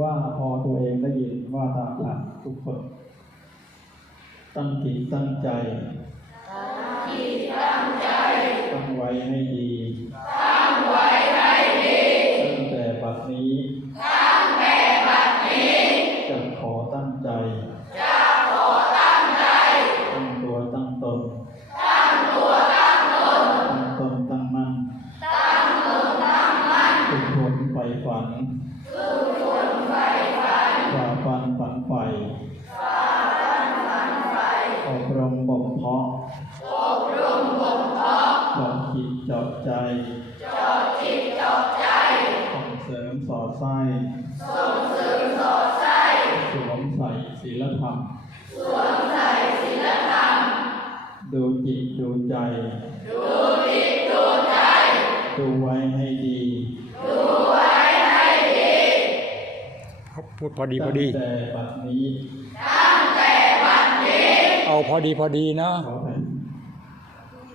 ว่าพอตัวเองได้ยินว่าตามหลักทุกคน ตั้งจิตตั้งใจ ตั้งจิตตั้งใจ ตั้งไว้ให้ดี ตั้งไว้ให้ดีตั้งแต่บัดนี้ ตั้งแต่บัดนี้จะขอตั้งใจจะขอตั้งใจ ตั้งตัวตั้งตน จิตเจาะใจส่งเสริมสอดไส้สวมใส่ศีลธรรมดูจิตดูใจ ดูไว้ให้ดีครับพูดพอดีพอดีตั้งแต่บัดนี้ เอาพอดีพอดีเนาะขอให้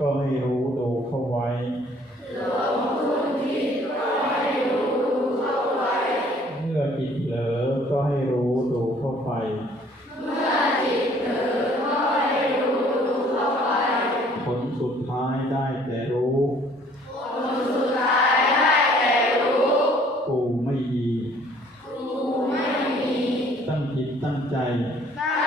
ก็ให้รู้ดูเข้าไว้ลงทุนผิดก็ให้รู้ดูเข้าไว้ เมื่อจิตเหลอก็ให้รู้ดูเข้าไป เมื่อจิตเหลอก็ให้รู้ดูเข้าไป ผลสุดท้ายได้แต่รู้ผลสุดท้ายได้แต่รู้กูไม่มีกูไม่มี ตั้งจิตตั้งใจตั้